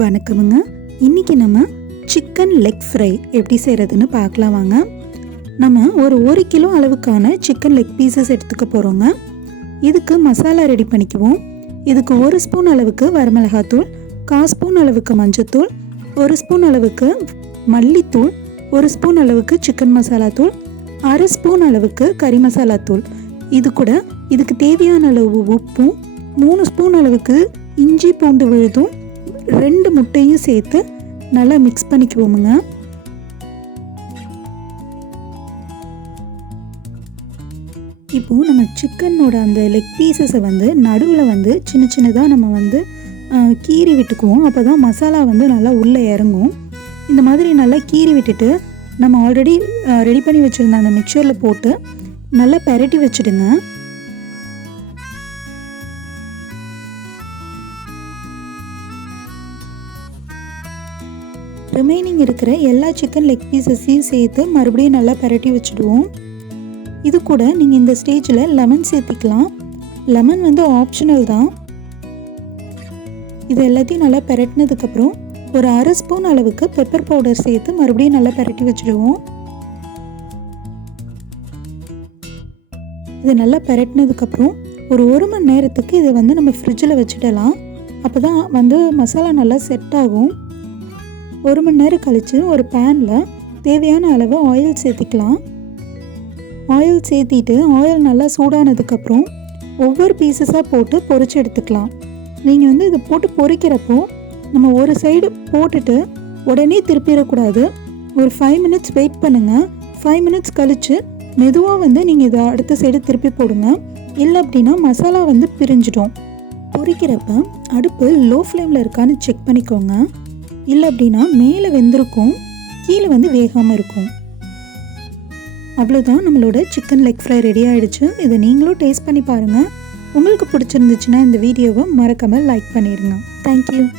வணக்கமுங்க. இன்றைக்கி நம்ம சிக்கன் லெக் ஃப்ரை எப்படி செய்கிறதுன்னு பார்க்கலாம் வாங்க. நம்ம ஒரு 1 கிலோ அளவுக்கான சிக்கன் லெக் பீசஸ் எடுத்துக்க போகிறோங்க. இதுக்கு மசாலா ரெடி பண்ணிக்குவோம். இதுக்கு 1 ஸ்பூன் அளவுக்கு வரமிளகாத்தூள், 1/4 ஸ்பூன் அளவுக்கு மஞ்சத்தூள், 1 ஸ்பூன் அளவுக்கு மல்லித்தூள், 1 ஸ்பூன் அளவுக்கு சிக்கன் மசாலா தூள், 1/2 ஸ்பூன் அளவுக்கு கறி மசாலா தூள், இது கூட இதுக்கு தேவையான அளவு உப்பும், 3 ஸ்பூன் அளவுக்கு இஞ்சி பூண்டு விழுதும், 2 முட்டையும் சேர்த்து நல்லா மிக்ஸ் பண்ணிக்குவோமுங்க. இப்போது நம்ம சிக்கனோட அந்த லெக் பீசஸை நடுவில் சின்ன சின்னதாக நம்ம கீறி விட்டுக்குவோம். அப்போ தான் மசாலா நல்லா உள்ளே இறங்கும். இந்த மாதிரி நல்லா கீறி விட்டுட்டு நம்ம ஆல்ரெடி ரெடி பண்ணி வச்சுருந்த அந்த மிக்சரில் போட்டு நல்லா பெரட்டி வச்சுடுங்க. ரிமைனிங் இருக்கிற எல்லா சிக்கன் லெக் பீசஸையும் சேர்த்து மறுபடியும் நல்லா பெரட்டி வச்சுடுவோம். இது கூட நீங்கள் இந்த ஸ்டேஜில் லெமன் சேர்த்திக்கலாம். லெமன் ஆப்ஷனல் தான். இது எல்லாத்தையும் நல்லா பெரட்டினதுக்கப்புறம் ஒரு 1/2 ஸ்பூன் அளவுக்கு பெப்பர் பவுடர் சேர்த்து மறுபடியும் நல்லா பெரட்டி வச்சுடுவோம். இது நல்லா பெரட்டினதுக்கப்புறம் ஒரு 1 மணி நேரத்துக்கு இதை நம்ம ஃப்ரிட்ஜில் வச்சுடலாம். அப்போ தான் மசாலா நல்லா செட் ஆகும். 1 மணி நேரம் கழித்து ஒரு பேனில் தேவையான அளவு ஆயில் சேர்த்திக்கலாம். ஆயில் சேர்த்திட்டு ஆயில் நல்லா சூடானதுக்கப்புறம் ஒவ்வொரு பீசஸாக போட்டு பொரிச்சு எடுத்துக்கலாம். நீங்கள் இதை போட்டு பொரிக்கிறப்போ நம்ம ஒரு சைடு போட்டுட்டு உடனே திருப்பிடக்கூடாது. ஒரு 5 மினிட்ஸ் வெயிட் பண்ணுங்கள். 5 மினிட்ஸ் கழித்து மெதுவாக நீங்கள் இதை அடுத்த சைடு திருப்பி போடுங்க. இல்லை அப்படின்னா மசாலா பிரிஞ்சிடும். பொரிக்கிறப்ப அடுப்பு லோ ஃப்ளேமில் இருக்கான்னு செக் பண்ணிக்கோங்க. இல்லை அப்படின்னா மேலே வெந்திருக்கும், கீழே வேகாமல் இருக்கும். அவ்வளோதான், நம்மளோட சிக்கன் லெக் ஃப்ரை ரெடி ஆகிடுச்சு. இதை நீங்களும் டேஸ்ட் பண்ணி பாருங்கள். உங்களுக்கு பிடிச்சிருந்துச்சுன்னா இந்த வீடியோவை மறக்காமல் லைக் பண்ணிடுங்க. தேங்க்யூ.